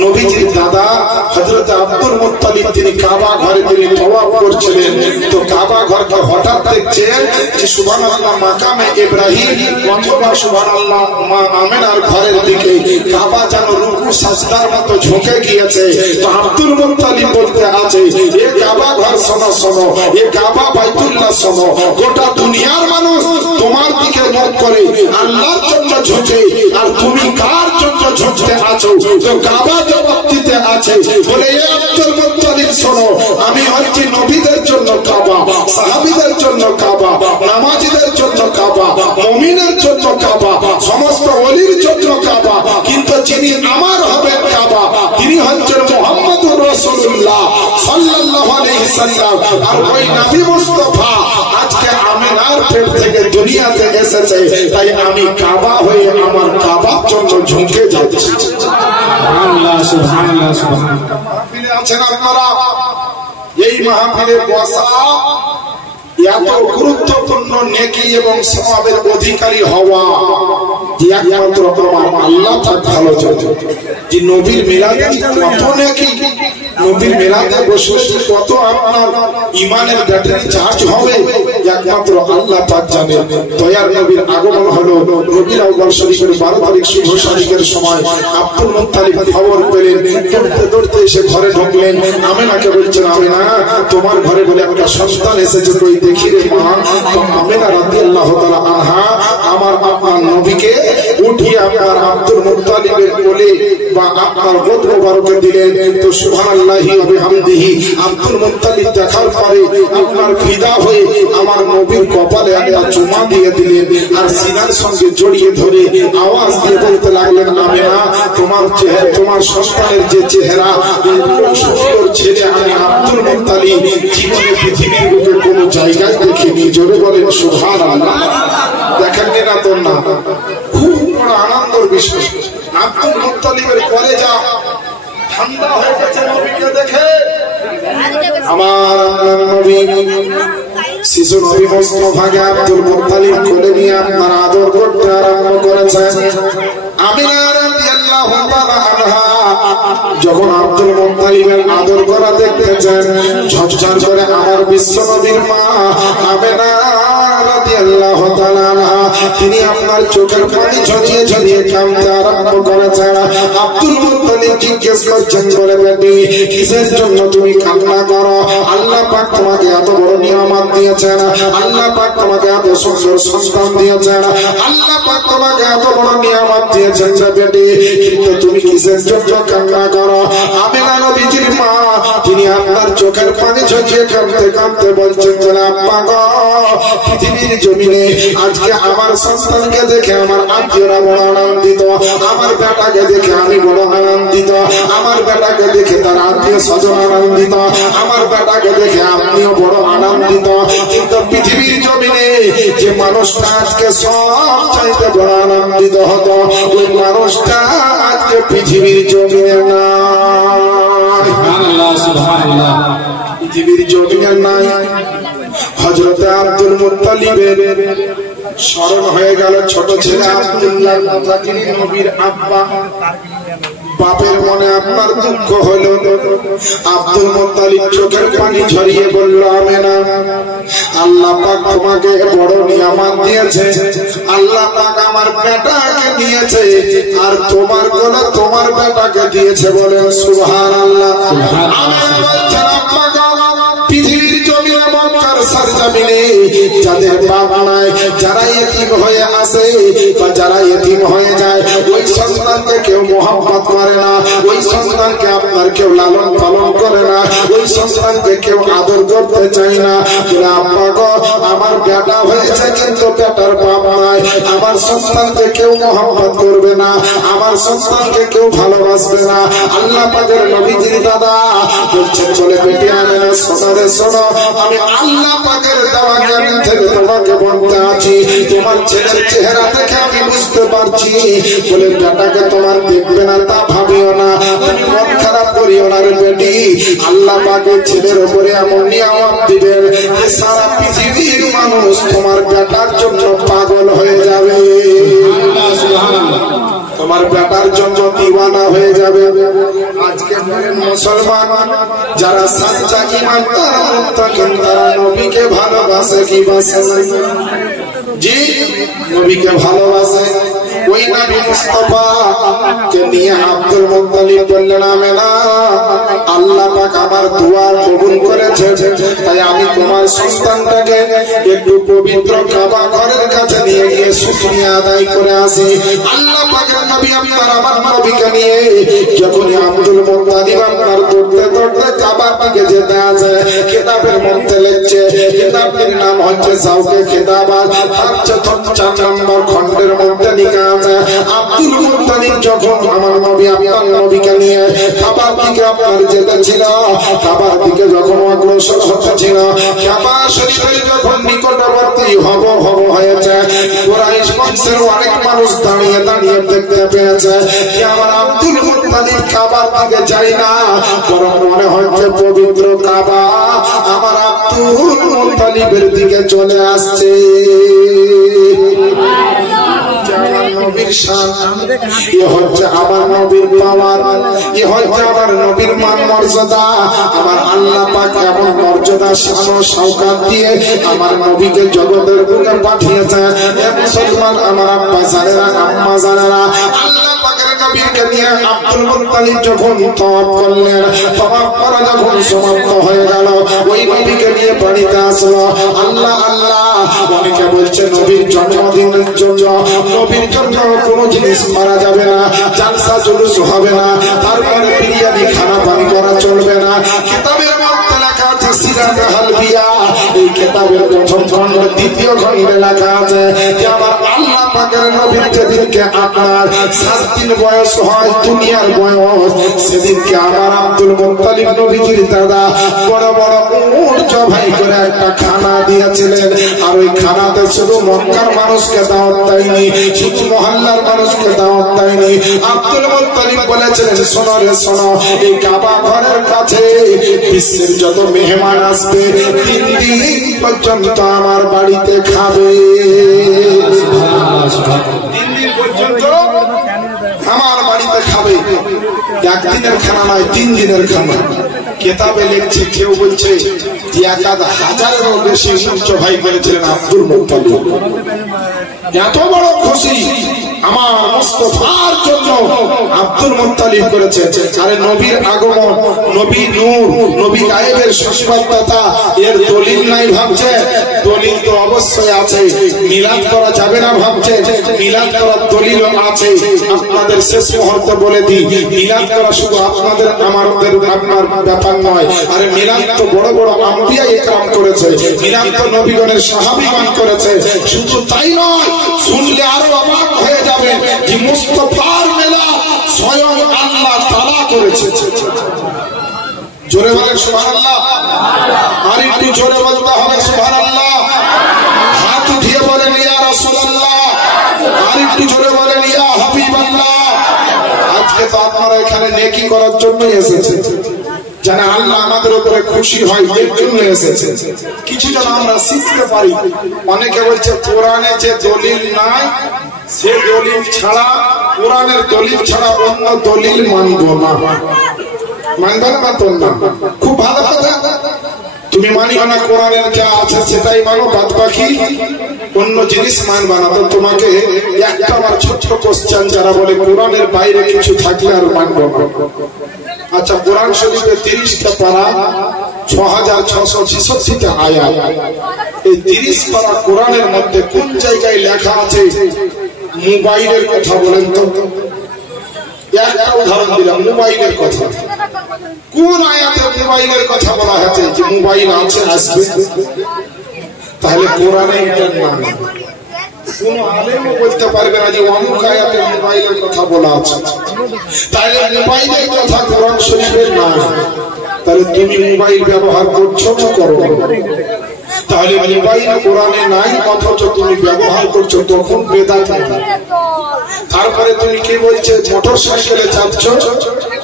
নবীজির দাদা হযরত আব্দুল মুত্তালিব তিনি কাবা ঘরে তিনি তওয়াফ করছিলেন। তো কাবা ঘরকে হঠাৎ দেখছেন যে সুবহানাল্লাহ মাকামে ইব্রাহিম অথবা সুবহানাল্লাহ মা আমিনার ঘরের দিকে কাবা যেন রুকু সাজদার মতো ঝুঁকে গিয়েছে। তো আব্দুল মুত্তালিব বলতে আছে এ কাবা ঘর শোনো শোনো, এ কাবা বাইতুল্লাহ শোনো, গোটা দুনিয়ার মানুষ তোমার দিকে মুখ করে আল্লাহর জন্য ঝুঁকে, আর তুমি কার জন্য ঝুঁকতে আছো? তো কাবা জবাব দিতে আছে বলে এ আব্দুল মুত্তালিব শোনো, আমি হচ্ছি নবীদের জন্য কাবা, সাহাবীদের জন্য কাবা, নামাজীদের জন্য কাবা, মুমিনের জন্য কাবা, সমস্ত ওলির জন্য কাবা, কিন্তু যিনি আমার হবেন কাবা তিনি হচ্ছেন মুহাম্মদুর রাসূলুল্লাহ সাল্লাম আর ওই নবী মুস্তাফা আজকে আমিনার পেট থেকে দুনিয়াতে এসেছে, তাই আমি কাবা হয়ে আমার কাবার জন্য ঝুঁকে যাচ্ছি। সুবহানাল্লাহ সুবহানাল্লাহ সুবহানাল্লাহ। মাহফিলে আছেন আপনারা, এই মাহফিলে বসা এত গুরুত্বপূর্ণ নেকি এবং সওয়াবের অধিকারী হওয়া একমাত্র আমার আল্লাহ তাআলা ভালো জানে। যে নবীর মিলাদে কত নেকি, নবীর মিলাদে বসলে কত আপনার ঈমানের ব্যাটারি চার্জ হবে একমাত্র আল্লাহ পাক জানে। দয়ার নবীর আগমন হলো রবিউল আউয়াল শরীফের 12 তারিখ শুভ শরীফের সময়। আব্দুল মুত্তালিব খবর পেলেন, দৌড়তে দৌড়তে এসে ঘরে ঢুকলেন। আমিনাকে বলছেন, আমিনা তোমার ঘরে বলে একটা সন্তান এসেছে, কই দেখি রে মা। তো আমিনা রাদিয়াল্লাহু তাআলা আনহা আমার আপনার নবীকে উঠিয়ে আপনার আব্দুল মুত্তালিবের কোলে বা আপনার গোদ মোবারকে দিলেন। তো সুবহানাল্লাহি ওয়া বিহামদিহি আব্দুল মুত্তালিব দেখার পরে আপনার ফিদা হয়ে আমার নবীর কপালে একটা চুমা দিয়ে দিলেন আর সিনার সঙ্গে জড়িয়ে ধরে আওয়াজ দিয়ে বলতে লাগলেন, আমিনা তোমার চেহারা, তোমার সন্তানের যে চেহারা, সুন্দর ছেলে আমি আব্দুল মুত্তালিব জীবনে পৃথিবীর বুকে কোনো জায়গায় দেখিনি। জোরে বলেন সুবহানাল্লাহ। দেখেননি না তোর না, খুব বড় আনন্দের বিষয়। আব্দুল মুত্তালিবের কলেজা ঠান্ডা হয়ে গেছে নবীকে দেখে। আমার নবী শিশু নবী মুস্তাফাকে আব্দুল মুত্তালিব কোলে নিয়ে আপনার আদর করতে আরম্ভ করেছেন। আমিনা রাদিয়াল্লাহু তাআলা আনহা যখন আব্দুল মুত্তালিবের আদর করা দেখতেছেন, ঝরঝর করে আমার বিশ্ব নবীর মা আমিনা রাদিয়াল্লাহু তাআলা আনহা তিনি আপনার চোখের পানি ঝরিয়ে ঝরিয়ে কাঁদতে আরম্ভ করেছেন। আব্দুল মুত্তালিব জিজ্ঞেস করছেন, বলে বেটি কিসের জন্য তুমি কান্না করো? আল্লাহ পাক তোমাকে এত বড় নিয়ামত দিয়েছেন, আল্লাহ পাক তোমাকে এত সুন্দর সন্তান দিয়েছেন, আল্লাহ পাক তোমাকে এত বড় নিয়ামত দিয়েছেন বেটি, কিন্তু তুমি কিসের জন্য কান্না করো? আমিনা নবীজির মা তিনি আপনার চোখের পানি ঝরিয়ে কাঁদতে কাঁদতে বলছেন, বলে আব্বা গো পৃথিবীর জমিনে আজকে আমার সন্তানকে দেখে আমার আত্মীয়রা বড় আনন্দিত, আমার বেটাকে দেখে আমি বড় আনন্দিত, আমার বেটাকে দেখে তার আত্মীয় স্বজন আনন্দিত, আমার বেটাকে দেখে আপনিও বড় আনন্দিত। কিন্তু পৃথিবীর জমিনে যে মানুষটা আজকে সব চাইতে বড় আনন্দিত হতো, ওই মানুষটা আজকে পৃথিবীর জমিনে নাই। সুবহানাল্লাহ সুবহানাল্লাহ। পৃথিবীর জমিনে নাই। হযরত আব্দুল মুত্তালিবের স্মরণ হয়ে গেল ছোট ছেলে আব্দুল্লাহ, যিনি নবীর আব্বা। বাপের মনে আপনার দুঃখ হলো। আব্দুল মুত্তালিব চোখের পানি ঝরিয়ে বলল, আমিনা আল্লাহ পাক তোমাকে বড় নিয়ামত দিয়েছে, আল্লাহ পাক আমার বেটাকে দিয়েছে আর তোমার কোলে তোমার বেটাকে দিয়েছে। বলেন সুবহানাল্লাহ। আমিনা বলছেন, আব্বা পৃথিবীর জমিনে মক্কার সরজমিনে যাদের বাপ নাই, যারা ইতিম হয়ে আসে বা যারা ইতিম হয়ে যায়, ওই সন্তানকে কেউ মহব্বত করে না, ওই সন্তানকে আপনার কেউ লালন পালন করে না, ওই সন্তানকে কেউ আদর করতে চায় না। বলে আব্বা গো আমার বেটা হয়েছে কিন্তু বেটার বাপ নাই, আমার সন্তানকে কেউ মহব্বত করবে না, আমার সন্তানকে কেউ ভালোবাসবে না। আল্লাহ পাকের নবীজির দাদা বলছেন, চলে বেটি আমিনা শোনো রে শোনো, আমি আল্লাহ পাকের দেওয়া জ্ঞান থেকে তোমাকে বলতে আছি, তোমার ছেলের চেহারা দেখে আমি বুঝতে পারছি। বলে বেটাকে তোমার দেখবে না তা ভাবিও না, তুমি মন খারাপ করিও না রে বেটি, আল্লাহ পাকের ছেলের উপরে এমন নিয়ামত দিবেন যে সারা পৃথিবীর মানুষ তোমার বেটার জন্য পাগল হয়ে যাবে, তোমার বেটার জন্য দিওয়ানা হয়ে যাবে। আজকে মুসলমান যারা সাচ্চা ঈমানদার মুত্তাকিন তারা নবীকে ভালোবাসে কি বাসে? জি নবীকে ভালোবাসে। ওই নবী মুস্তাফা কে নিয়ে আব্দুল মুত্তালিব বললেন, আমিনা আল্লাহ পাক আমার দোয়া কবুল করেছে, তাই আমি তোমার সন্তানটাকে একটু পবিত্র কাবা ঘরের কাছে নিয়ে গিয়ে শুকরিয়া আদায় করে আসি। আল্লাহ পাকের নবী আপনার আমার নবীকে নিয়ে যখনই আব্দুল মুত্তালিব আপনার দৌড়তে দৌড়তে কাবার দিকে যেতে আছে, কিতাবের মধ্যে লিখছে, কিতাবের নাম হচ্ছে জাওকে কিতাবাত, তার 4 নম্বর খণ্ডের মধ্যে লেখা আছে, আব্দুল মুত্তালিব যখন আমার নবী আপনার নবীকে নিয়ে কাবা কাবার দিকে আপনার যেতে ছিল, কাবার দিকে যখন অগ্রসর হচ্ছিল, কাবা শরীফের যখন নিকটবর্তী হব হয়েছে, কুরাইশ বংশের অনেক মানুষ দাঁড়িয়ে দাঁড়িয়ে দেখতে পেয়েছে যে আমার আব্দুল মুত্তালিব কাবার দিকে যায় না, বরং মনে হচ্ছে পবিত্র কাবা আমার আব্দুল মুত্তালিবের দিকে চলে আসছে। নবীর শান, এ হচ্ছে আমার নবীর পাওয়ার, এ হচ্ছে আমার নবীর মান মর্যাদা। আমার আল্লাহ পাক এমন মর্যাদা শান ও শওকত দিয়ে আমার নবীকে জগতের বুকে পাঠিয়েছে। এ মুসলমান আমার আব্বা জানেরা, আম্মা জানেরা, আল্লাহ পাকের নবীকে নিয়ে আব্দুল মুত্তালিব যখন তওয়াফ করলেন, তওয়াফ করা যখন সমাপ্ত হয়ে গেল, ওই নবীকে নিয়ে বাড়িতে আসলো। আল্লাহ আল্লাহ, অনেকে বলছে নবীর জন্মদিনের জন্য, নবীর জন্য কোনো জিনিস করা যাবে না, জালসা জুলুস হবে না, তারপরে বিরিয়ানি খানা পানি করা চলবে না। কিতাবের মধ্যে লেখা আছে সিরাত হালবিয়া, এই কিতাবের প্রথম খণ্ড দ্বিতীয় খণ্ডে লেখা আছে যে আমার আল্লাহ পাকের নবীর যেদিনকে আপনার 7 দিন বয়স হয়, দুনিয়ার বয়স, সেদিনকে আমার আব্দুল মুত্তালিব নবীজির দাদা বড় বড় উট জবাই করে একটা খানা দিয়েছিলেন। আর ওই খানাতে শুধু মক্কার মানুষকে দাওয়াত দেয়নি, শুধু মহল্লার মানুষকে দাওয়াত দেয়নি। আব্দুল মুত্তালিব বলেছিলেন, শোনো রে শোনো, এই কাবা ঘরের কাছে বিশ্বের যত মেহমান আসবে 3 দিন পর্যন্ত আমার বাড়িতে খাবে। 3 দিন পর্যন্ত আমার বাড়িতে খাবে, একদিনের খানা নয়, 3 দিনের খানা। কিতাবে লিখছে, কেউ বলছে যে 1000-এরও বেশি জবাই করেছিলেন আব্দুল মুত্তালিব। এত বড় খুশি আমার মুস্তাফার জন্য আব্দুল মুত্তালিব করেছে। আরে নবীর আগমন, নবী নূর, নবী গায়েবের সুসংবাদদাতা, এর দলিল নাই ভাবছে? দলিল তো অবশ্যই আছে। মিলাদ করা যাবে না ভাবছে? মিলাদ করার দলিল আছে। আপনাদের শেষ মুহূর্তে বলে দিই, মিলাদ করা শুধু আপনাদের আমাদের আপনার ব্যাপার নয়। আরে মিলাদ তো বড় বড় আম্বিয়া ইকরাম করেছে, মিলাদ তো নবীগণের সাহাবীগণ করেছে। শুধু তাই নয়, শুনলে আরো অবাক হয়ে যাবে যে মুস্তাফার মিলাদ স্বয়ং আল্লাহ তাআলা করেছে। জোরে বলেন সুবহানাল্লাহ। আর একটু জোরে বলতে হবে সুবহানাল্লাহ। হাত উঠিয়ে বলেন ইয়া রাসূলুল্লাহ। আর একটু জোরে বলেন ইয়া হাবিবাল্লাহ। আজকে তো আপনারা এখানে নেকি করার জন্যই এসেছেন, যেন আল্লাহ আমাদের উপরে খুশি হয়, এর জন্য এসেছে। কিছু যেন আমরা শিখতে পারি। অনেকে বলছে কোরআনে যে দলিল নাই, সে দলিল ছাড়া, কোরআনের দলিল ছাড়া অন্য দলিল মানব না। মানবেন না তো? না, খুব ভালো কথা। তুমি মানিও না, কোরআনের যা আছে সেটাই মানো, বাদ বাকি অন্য জিনিস মানবা না। তো তোমাকে একটা আমার ছোট্ট কোশ্চেন, যারা বলে কোরআনের বাইরে কিছু থাকলে আর মানবো না। আচ্ছা, কোরআন শরীফে 30টা পারা, 6666টা আয়াত। এই 30 পারা কোরআনের মধ্যে কোন জায়গায় লেখা আছে মোবাইলের কথা? বলেন তো। একটা উদাহরণ দিলাম, মোবাইলের কথা। কোন আয়াতে মোবাইলের কথা বলা হয়েছে যে মোবাইল আছে, আসবে? তাহলে কোরআনে এটা না। কোন আলেমও বলতে পারবে না যে অমুক আয়াতে মোবাইলের কথা বলা আছে। তাহলে মোবাইলের কথা কোরআন শরীফে নাই। তাহলে তুমি মোবাইল ব্যবহার করছো না করো? তাহলে মোবাইল কোরআনে নাই, অথচ তুমি ব্যবহার করছো, তখন বেদাত নাই। তারপরে তুমি কি বলছে মোটর সাইকেলে চাপছ,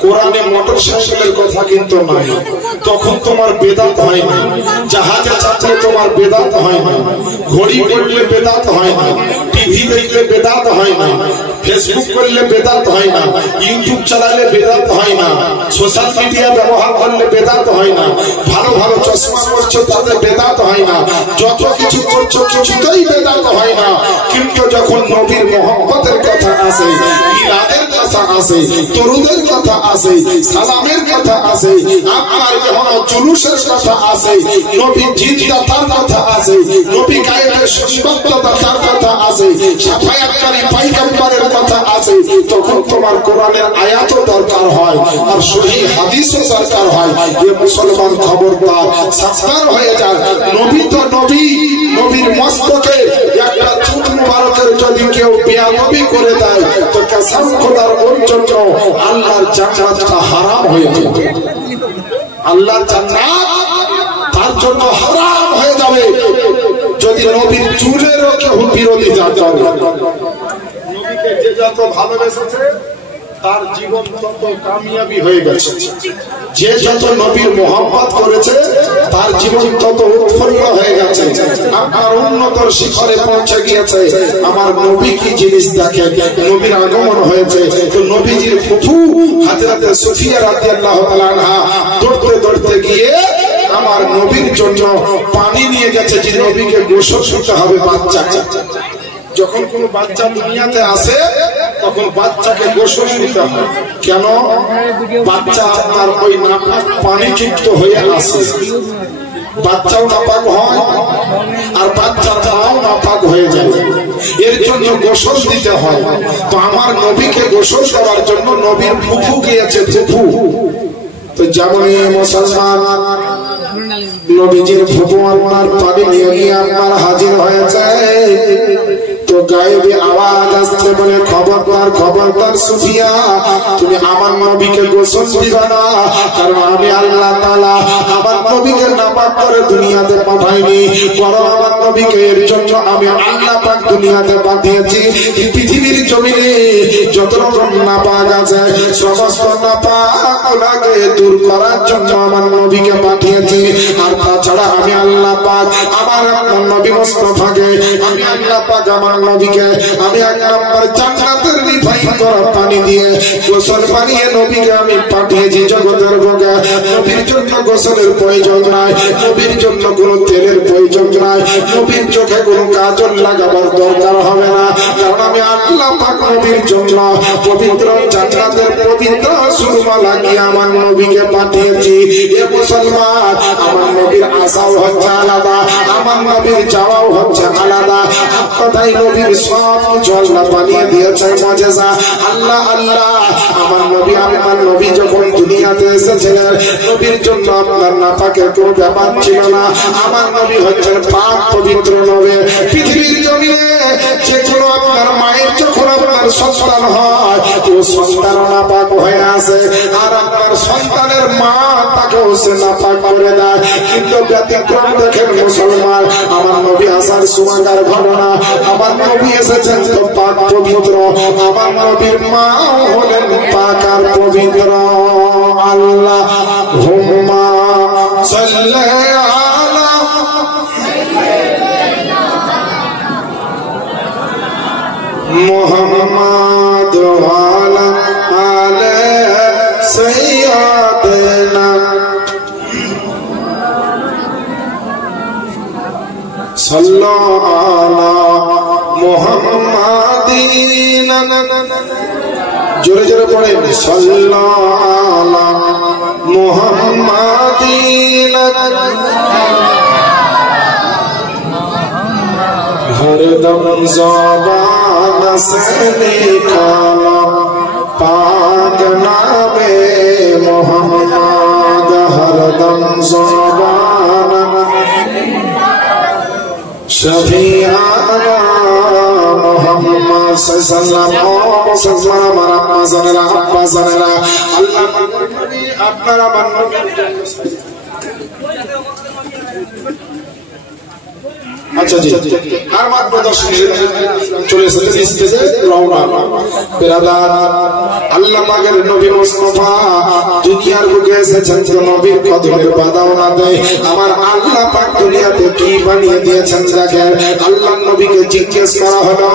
কোরআনে মোটর সাইকেলের কথা কিন্তু নাই, তখন তোমার বেদাত হয় না। জাহাজে চাপলে তোমার বেদাত হয় না, ঘড়ি পড়লে বেদাত হয় না, টিভি দেখলে বেদাত হয় না, ফেসবুক করলে বেদাত হয় না, ইউটিউব চালালে বেদাত হয় না, সোশ্যাল মিডিয়া ব্যবহার করলে বেদাত হয় না, ভালো ভালো চশমা করছো তাতে বেদাত হয় না, যত কিছু করছো কিছুতেই বেদাত হয় না। কিন্তু যখন নবীর মহব্বতের কথা আসে, মিলাদের কথা আসে, দরুদের কথা আসে, সালামের কথা আসে, আপনার যখন জুলুসের কথা আসে, নবী জিদ্দাতার কথা আসে, নবী গায়েবের সুসংবাদদাতার কথা আসে, শাফায়াতকারী পয়গম্বরের কথা আসে, তখন তোমার কোরআনের আয়াতও দরকার হয়, আর সহিহ হাদিসও দরকার হয়। এ মুসলমান খবরদার সাবধান হয়ে যায়। নবী তো নবী, নবীর মস্তকে একটা বাইতুল মুবারকের যদি কেউ বেয়াদবি করে দেয় তো কসম খোদার ওর জন্য আল্লাহর জান্নাতটা হারাম হয়ে যাবে। আল্লাহর জান্নাত তার জন্য হারাম হয়ে যাবে যদি নবীর চুলেরও কেউ বিরোধিতা করে। নবীকে যে যত ভালোবেসেছে তার জীবন তত কামিয়াবি হয়ে গেছে, যে যত নবীর মোহাম্মত করেছে তার জীবন তত উৎফুল্ল হয়ে গেছে, আপনার উন্নতর শিখরে পৌঁছে গিয়েছে। আমার নবী কি জিনিস দেখেন, নবীর আগমন হয়েছে তো নবীজির ফুফু হযরতে সুফিয়া রাদিয়াল্লাহু তাআলা আনহা দৌড়তে দৌড়তে গিয়ে আমার নবীর জন্য পানি নিয়ে গেছে যে নবীকে গোসল করতে হবে। বাচ্চা যখন কোন বাচ্চা দুনিয়াতে আসে তখন বাচ্চাকে গোসল দিতে হয়। কেন? বাচ্চা আপনার ওই নাপাক পানি যুক্ত হয়ে আসে, বাচ্চাও নাপাক হয় আর বাচ্চার মাও নাপাক হয়ে যায়, এর জন্য গোসল দিতে হয়। তো আমার নবীকে গোসল করার জন্য নবীর ফুফু গিয়েছে, ফুফু। তো যেমন মুসলমান নবীজির ফুফু আপনার পানি নিয়ে গিয়ে আপনার হাজির হয়েছে তো গায়েবী আওয়াজ আসছে বলে খবরদার খবরদার সুফিয়া, তুমি আমার নবীকে গোসল দিবা না, কারণ আমি আল্লাহ তাআলা আমার নবীকে নাপাক করে দুনিয়াতে পাঠাইনি, বরং আমার নবীকে এর জন্য আমি আল্লাহ পাক দুনিয়াতে পাঠিয়েছি। পৃথিবীর জমিনে যত রকম নাপাক আছে সমস্ত নাপাকগুলোকে দূর করার জন্য আমার নবীকে পাঠিয়েছি। আর তাছাড়া আমি আল্লাহ পাক আমার নবী মুস্তাফাকে, আমি আল্লাহ পাক আমার নবীকে আমি এক নম্বর জান্নাতের রিফাইন করা পানি দিয়ে গোসল বানিয়ে নবীকে আমি পাঠিয়েছি জগতের বুকে। নবীর জন্য গোসলের প্রয়োজন নাই, নবীর জন্য কোনো তেলের প্রয়োজন নাই, নবীর চোখে কোনো কাজল লাগাবার দরকার হবে না, কারণ আমি আল্লাহ পাক নবীর জন্য পবিত্র জান্নাতের পবিত্র সুরমা লাগিয়ে আমার নবীকে পাঠিয়েছি। এ মুসলমান, আমার নবীর আশাও হচ্ছে আলাদা, আমার নবীর যাওয়াও হচ্ছে আলাদা। কথাই নবীর সব জল বানিয়ে দিয়েছে মুজিজা। আল্লাহ আল্লাহ, আমার নবী আমার নবী যখন দুনিয়াতে এসেছিলেন নবীর জন্য আপনার নাপাকের কোনো ব্যাপার ছিল না। আমার নবী হচ্ছেন পাক পবিত্র নবী। পৃথিবীর জমিনে যেগুলো আপনার মায়ের যখন আপনার সন্তান হয় তো সন্তান নাপাক হয়ে আসে, আর আপনার সন্তানের মা তাকেও সে নাপাক করে দেয়। কিন্তু ব্যতিক্রম দেখেন মুসলমান, আমার নবী আসার সময়কার ঘটনা, আমার নবী এসেছেন তো পাক পবিত্র, আমার নবীর মা হলেন পাক আর পবিত্র। আল্লাহ হুম্মা সাল্লি আলা মুহাম্মাদ ওয়া আলা আলি সাইয়্যিদিনা সাল্লাল্লাহু আলা মুহাম্মাদিন। জোরে জোরে পড়েন, সাল্লাল্লাহু আলা মুহাম্মাদিন। হরদম ज़बान से निकाला पाक नामे मोहम्मद, हरदम ज़बान शफीआना मोहम्मद सल्लल्लाहु अलैहि वसल्लम। আল্লাহ আপনারা আচ্ছা জি, আর মাত্র 10 মিনিট চলে এসেছে স্টেজে রওনা। বেরাদার, আল্লাহ পাকের নবী মুস্তাফা দুনিয়ার বুকে এসেছেন তো নবীর কদমের বাধাও না দেয়। আমার আল্লাহ পাক দুনিয়াতে কি বানিয়ে দিয়েছেন দেখেন। আল্লাহর নবীকে জিজ্ঞেস করা হলো,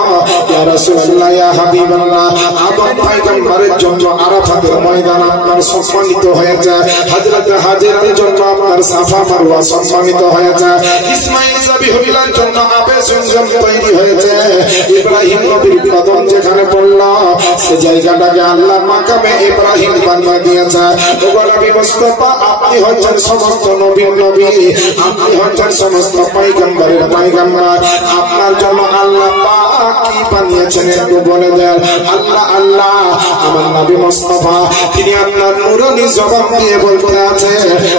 ইয়া রাসূলুল্লাহ, ইয়া হাবিবাল্লাহ, আদম পয়গম্বরের জন্য আরাফাতের ময়দান আপনার সম্মানিত হয়েছে, হযরত হাজেরার জন্য আপনার সাফা মারওয়া সম্মানিত হয়েছে, ইসমাঈল যাবিহুল্লাহ জন্য আবে জমজম তৈরি হয়েছে, ইব্রাহিম নবীর কদম যেখানে পড়ল সে জায়গাটাকে আল্লাহ মাকামে ইব্রাহিম বানিয়ে দিয়েছে। ওগো নবী মুস্তাফা, আপনি হচ্ছেন সমস্ত নবীর নবী, আপনি হচ্ছেন সমস্ত পয়গম্বরের পয়গম্বর, আপনার জন্য আল্লাহ পাক কি বানিয়েছেন একটু বলে দেন। আল্লাহ আল্লাহ, আমার নবী মুস্তাফা তিনি আপনার নূরে নূরানি জবান দিয়ে বলতে আছে,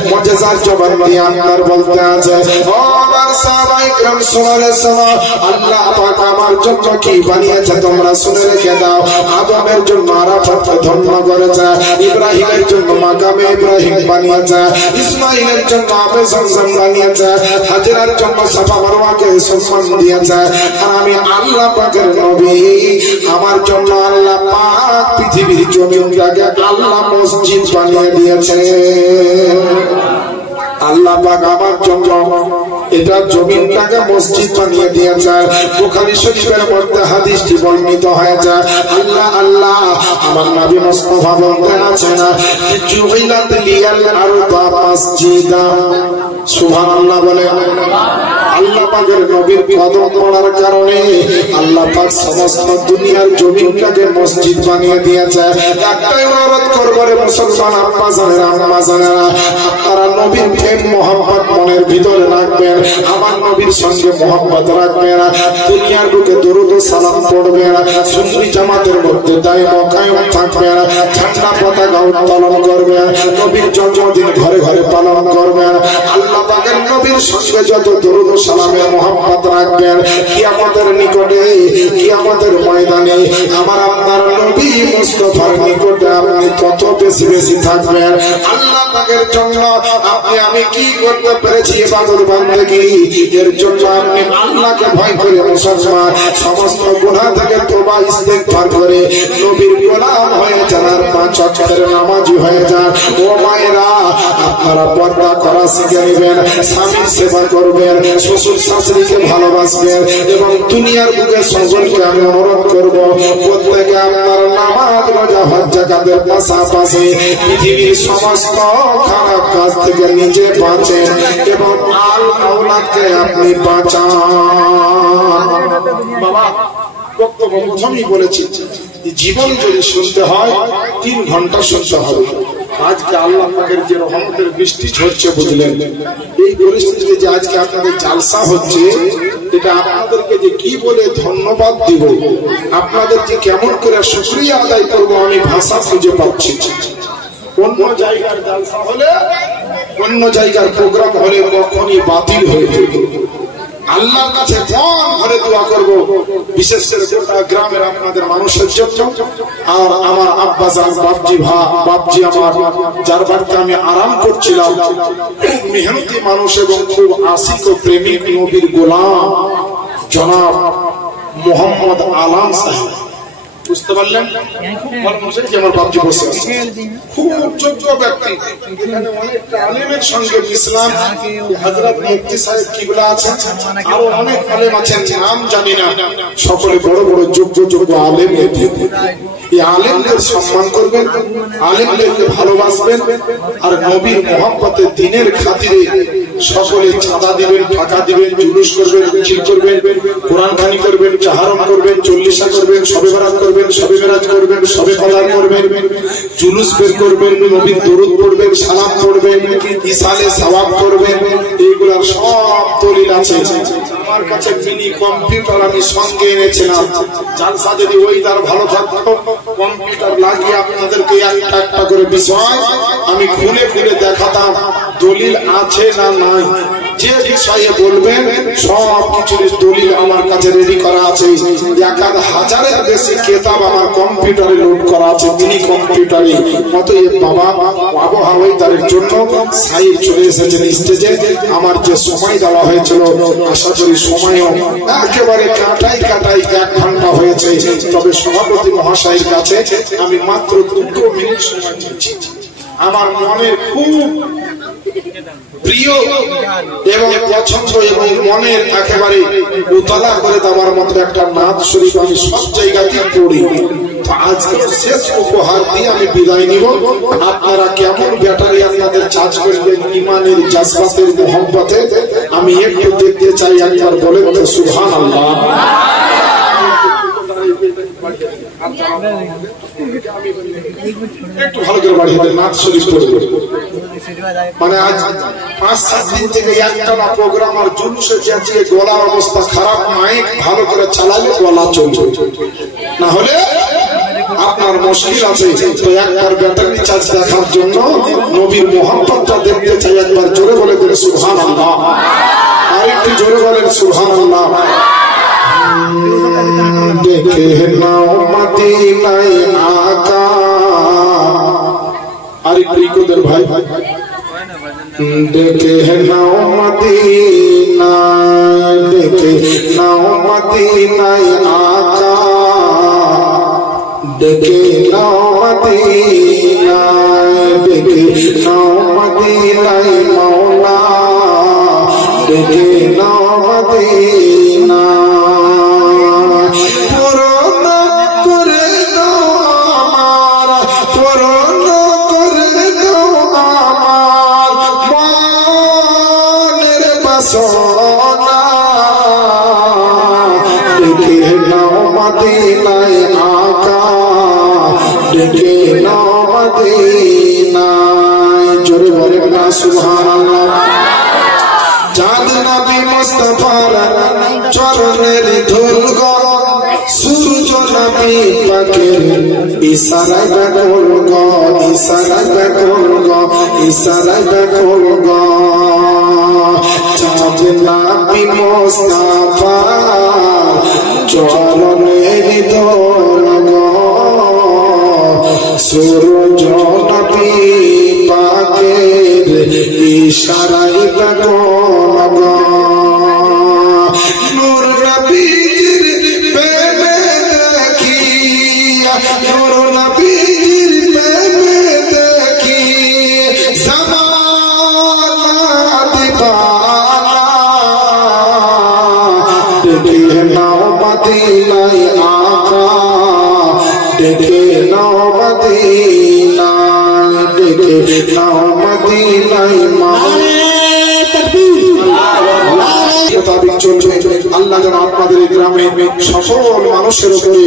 মুজিজার জবান দিয়ে আপনার বলতে আছে, ও আমার সাহাবায়ে کرام শুনে শোনো, আল্লাহ পাক আমার জন্য কি বানিয়েছে তোমরা শুনে রেখে দাও। আদমের জন্য আরাফাতকে ধন্য করেছে, ইব্রাহিমের জন্য মাকামে ইব্রাহিম বানিয়েছে, ইসমাইলের জন্য আবে জমজম বানিয়েছে, হাজরার জন্য সাফা মারওয়াকে সম্মান দিয়েছে। আর আমি আল্লাহ পাকের নবী, আমার জন্য আল্লাহ পাক পৃথিবীর জমিনটাকে আল্লাহ মসজিদ বানিয়ে দিয়েছে। আল্লাহ পাক আমার জন্য এটা জমিনটাকে মসজিদ বানিয়ে দিয়েছে। বুখারী শরীফের মধ্যে হাদিসটি বর্ণিত হয়েছে, আল্লাহ আল্লাহ আমার নবী মুস্তাফা বলতে আছেন, জুইলাত লিয়াল আরদা মাসজিদা। সুবহানাল্লাহ বলে। আল্লাহ পাকের নবীর কদম পড়ার কারণে আল্লাহ পাক সমস্ত দুনিয়ার জমিনটাকে মসজিদ বানিয়ে দিয়েছে। একটাই অনুরোধ করব রে মুসলমান আব্বা জানেরা, আম্মা জানেরা, আপনারা নবীর প্রেম মোহাম্মত মনের ভিতরে রাখবেন, আমার নবীর সঙ্গে মোহাম্মত রাখবেন, দুনিয়ার বুকে দরুদ ও সালাম পড়বেন, সুন্নি জামাতের মধ্যে দায়ম কায়েম থাকবেন, ঝান্ডা পতাকা উত্তোলন করবেন, নবীর জন্মদিন ঘরে ঘরে পালন করবেন, আল্লাহ পাকের নবীর সঙ্গে যত দরুদ ও সালামের মোহাম্মত রাখবেন, কিয়ামতের নিকটে, কিয়ামতের ময়দানে আমার আপনার নবী মুস্তাফার নিকটে আপনি তত বেশি বেশি থাকবেন। আল্লাহ পাকের জন্য আপনি আমি কি করতে পেরেছি ইবাদত বান্দেগি, এর জন্য আপনি আল্লাহকে ভয় করে মুসলমান সমস্ত গুনাহ থেকে তওবা ইস্তেগফার করে নবীর গোলাম হয়ে যান, আর 5 ওয়াক্তের নামাজি হয়ে যান। ও মায়েরা, আপনারা পর্দা করা শিখে নেবেন, স্বামীর সেবা করবেন, শ্বশুর শাশুড়িকে ভালোবাসবেন, এবং দুনিয়ার বুকে সকলকে আমি অনুরোধ করব প্রত্যেকে আপনার নামাজ রোজা হজ যাকাতের পাশাপাশি পৃথিবীর সমস্ত খারাপ কাজ থেকে নিজে বাঁচেন এবং আল আওলাদকে আপনি বাঁচান। বাবা বক্তব্য প্রথমেই বলেছি, জীবন যদি শুনতে হয় 3 ঘন্টা শুনতে হবে। আজকে আল্লাহ পাকের যে রহমতের বৃষ্টি ঝরছে বুঝলেন, এই পরিস্থিতিতে যে আজকে আপনাদের জালসা হচ্ছে, এটা আপনাদেরকে যে কি বলে ধন্যবাদ দিব, আপনাদের যে কেমন করে শুকরিয়া আদায় করবো আমি ভাষা খুঁজে পাচ্ছি। অন্য জায়গার জালসা হলে, অন্য জায়গার প্রোগ্রাম হলে কখনই বাতিল হয়ে যেত। আল্লাহর কাছে কোন ঘরে দোয়া করব, বিশেষ করে গোটা গ্রামের আপনাদের মানুষের জন্য, আর আমার আব্বা জান বাপজি আমার যার বাড়িতে আমি আরাম করছিলাম, খুব মেহনতি মানুষ এবং খুব আশিক ও প্রেমিক নবীর গোলাম জনাব মোহাম্মদ আলাম সাহেব। বুঝতে পারলেন? আমার বাপজি বসে আছে, খুব যোগ্য ব্যক্তি। এখানে অনেক আলেমের সঙ্গে ইসলাম হযরত মুফতি সাহেব কিবলা আছেন, আরো অনেক আলেম আছেন, নাম জানি না, সকলে বড় বড় যোগ্য আলেম। এই আলেমদের সম্মান করবেন, আলেমদেরকে ভালোবাসবেন, আর নবীর মহব্বতে দিনের খাতিরে সকলে চাঁদা দিবেন, টাকা দিবেন, জুলুস করবেন, মিছিল করবেন, কোরআন খানি করবেন, চাহারম করবেন, চল্লিশা করবেন, শবে বরাত করবেন, শবে মেরাজ করবেন, শবে কদর করবেন, জুলুস বের করবেন, নবীর দরুদ পড়বেন, সালাম পড়বেন, ইসালে সওয়াব করবেন। এইগুলার সব দলিল আছে। আমার কাছে মিনি কম্পিউটার আমি সঙ্গে এনেছিলাম, জালসা যদি ওয়েদার ভালো থাকতো কম্পিউটার লাগিয়ে আপনাদেরকে একটা একটা করে বিষয় আমি খুলে খুলে দেখাতাম, দলিল আছে না নাই, যে বিষয়ে বলবেন সব কিছুর দলিল আমার কাছে রেডি করা আছে। 1000-এর বেশি কিতাব আমার কম্পিউটারে লোড করা আছে, মিনি কম্পিউটারে। অতএব বাবা, আবহাওয়ার জন্য সাহেব চলে এসেছেন স্টেজে। আমার যে সময় দেওয়া হয়েছিল, আশা করি সময়ও একেবারে কাটাই 1 ঘন্টা হয়েছে। তবে সভাপতি মহাশয়ের কাছে আমি মাত্র 2 মিনিট সময় দিচ্ছি। আমার মনের খুব প্রিয় এবং পছন্দ এবং মনের একেবারে উতলা করে দেওয়ার মতো একটা নাত শরীফ আমি সব জায়গাতে পড়ি। আজকে শেষ উপহার দিয়ে আমি বিদায় নিব। আপনারা কেমন ব্যাটারি আপনাদের চার্জ করবেন ইমানের জাজবাতের মোহাম্মতে, আমি একটু দেখতে চাই। একবার বলেন তো সুবহানাল্লাহ। একটু ভালো করে বাড়ি হবে নাচ শরীফ পড়বে। মানে আজ 5-7 দিন থেকে একটা প্রোগ্রাম আর জুলুসে চেঁচিয়ে গলার অবস্থা খারাপ, মাইক ভালো করে চালালে গলা চলবে, না হলে আপনার মুশকিল আছে, তো একবার ব্যাটারি চার্জ দেখার জন্য নবীর মোহাম্মতটা দেখতে চাই, একবার জোরে বলে দেন সুবহানাল্লাহ। আর একটু জোরে বলেন সুবহানাল্লাহ। দেখে নাও মদিনায় আকা, আর একটু ইকোদের ভাই, দেখে নাও মদিনায়, দেখে নাও মদিনায় আকা, দেখে নাও মদিনায়, দেখে নাও মদিনায় মওলা, দেখে নাও মদিনায়। দেখে নাও মদিনায় আকা, দেখে নাও মদিনায়, জোরে বলেন না সুবহানাল্লাহ। চাঁদ নবী মুস্তাফার চরণের ধুল গো, সূর্য নবী পাকের ইশারায় বেকুল গো, ইশারায় বেকুল গো, ইশারায় বেকুল গো। চাঁদ নবী মুস্তাফার চরণের ধুল গো, সূর্য নবী পাকের ইশারায় বেকুল গো। নূর নবীর প্রেমে দেখি, নূর নবীর প্রেমে দেখি, জামানা দিবানা। দেখে নাও মদিনায় আকা, দেখে নাও মদিনায়, দেখে নাও মদিনায় মওলা। আল্লাহ যেন আপনাদের গ্রামে সকল মানুষের উপরে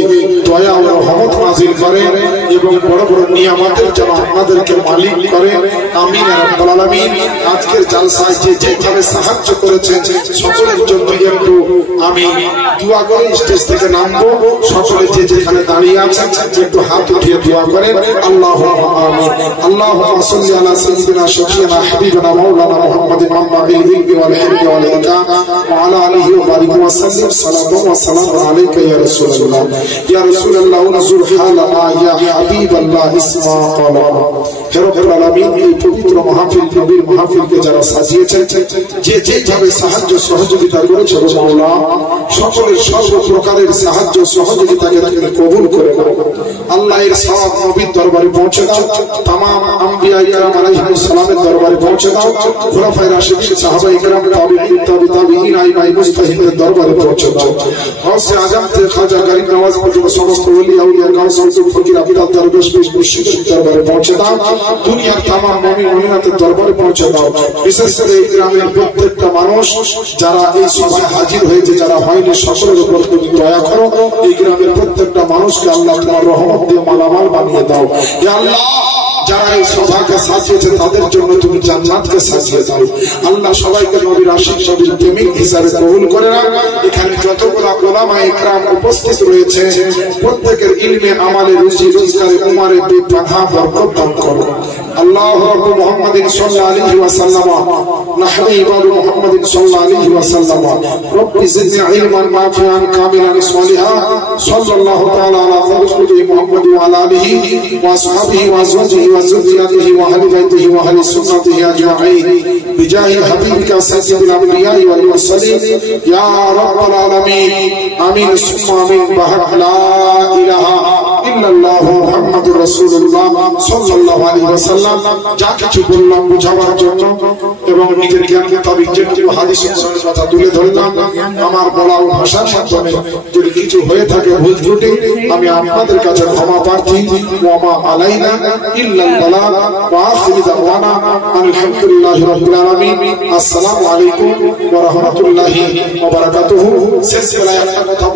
দয়া ও রহমত নাযিল করেন এবং বড় বড় নিয়ামতের যেন আপনাদেরকে মালিক করেন। আমিন ইয়া রাব্বাল আলামিন। আজকের জালসায় যে যেভাবে সাহায্য করেছেন সকলের জন্য একটু আমি দোয়া করে স্টেজ থেকে নামবো। সকলে যে যেখানে দাঁড়িয়ে আছেন একটু হাত উঠিয়ে দোয়া করেন। আল্লাহুম্মা আমিন। আল্লাহুম্মা সাল্লি আলা সাইয়্যিদিনা শাফিঈনা হাবিবিনা মাওলানা মুহাম্মাদিন মাম্মাদিল ইলমি ওয়াল হিলমি ওয়াল ইকরাম ওয়া আলা আলিহি ওয়া বারিক ওয়া সাল্লিম। সালাতু ওয়া সালামু আলাইকা ইয়া রাসূলুল্লাহ, ইয়া রাসূলুল্লাহ নাযুর হালানা ইয়া হাবিবাল্লাহ ইসমা ক্বালা। হে রব্বুল আলামিন, এই পবিত্র মাহফিল নবীর মাহফিলকে যারা সাজিয়েছেন, যে যেভাবে সাহায্য সহযোগিতা করেছে মাওলা, সকলের সর্ব প্রকারের সাহায্য সহযোগিতাকে তুমি কবুল করে নাও। আল্লাহ এর সওয়াব নবীর দরবারে পৌঁছে দাও, तमाम अंबिया इकराम अलैहिmus সালামের দরবারে পৌঁছে দাও, খুলাফায়ে রাশিদিন সাহাবায়ে ইকরাম তাবিঈন তাবিঈন আইমায়ে মুস্তাহিদের দরবারে পৌঁছে দাও। গাউসে আজম থেকে খাজা গরিব নওয়াজ পর্যন্ত সমস্ত ওলি আউলিয়া গাউস কুতুব ফকির আবিদাত দরবেশ মুর্শিদের দরবারে পৌঁছে দাও। দুনিয়ার तमाम মুমিন মুমিনাতের দরবারে পৌঁছে দাও। বিশেষ করে এই গ্রামের প্রত্যেকটা মানুষ যারা এই সভায় হাজির হয়েছে, যারা হয়নি, সকলের উপর তুমি দয়া করো। এই গ্রামের প্রত্যেকটা মানুষকে আল্লাহ তোমার রহমত দিয়ে মালামাল বানিয়ে দাও। ইয়া আল্লাহ, যারা এই সভাকে সাজিয়েছে তাদের জন্য তুমি জান্নাতকে সাজিয়ে দাও। আল্লাহ সবাইকে নবীর আশিক নবীর প্রেমিক হিসাবে কবুল করে নাও। এখানে যতগুলো উলামা ইকরাম উপস্থিত রয়েছে প্রত্যেকের ইলমে আমালে রুজি রোজগারে উমারে বেপনাহ বরকত দান করো। আল্লাহু রাব্বু মুহাম্মাদিন সাল্লাল্লাহু আলাইহি ওয়াসাল্লাম নাহনু ইবাদু মুহাম্মাদিন সাল্লাল্লাহু আলাইহি ওয়াসাল্লাম রব্বি জিদনি ইলমান নাফিআন কামিলান সালিহা সাল্লাল্লাহু তাআলা আলা খালিলি মুহাম্মাদি ওয়া আলা আলিহি ওয়া আসহাবিহি ওয়া আজওয়াজিহি ওয়া যুররিয়াতিহি ওয়া আহলি বাইতিহি ওয়া আহলি সুন্নতিহি আজমাইন বিজাহি হাবিবিকা সাইয়্যিদুল আমবিয়া ওয়াল মুরসালিন ইয়া রাব্বাল আলামিন। আমিন সুম্মা আমিন। বাহাক লা ইলাহা ইল্লাল্লাহু মুহাম্মাদুর রাসূলুল্লাহ সাল্লাল্লাহু আলাইহি ওয়াসাল্লাম। যা কিছু বললাম বুঝাবার জন্য এবং নিজের জ্ঞান মোতাবেক যেটুকু হাদিসের কথা তুলে ধরলাম, আমার বলা ভাষার মাধ্যমে যদি কিছু হয়ে থাকে ভুল ত্রুটি, আমি আপনাদের কাছে ক্ষমা প্রার্থী। ওয়া মা আলাইনা ইল্লাল বালাগ ওয়া আখিরু দাওয়ানা আলহামদুলিল্লাহি রাব্বিল আলামিন। আসসালামু আলাইকুম ওয়া রাহমাতুল্লাহি ওয়া বারাকাতুহু। শেষ বেলায় একটা কথা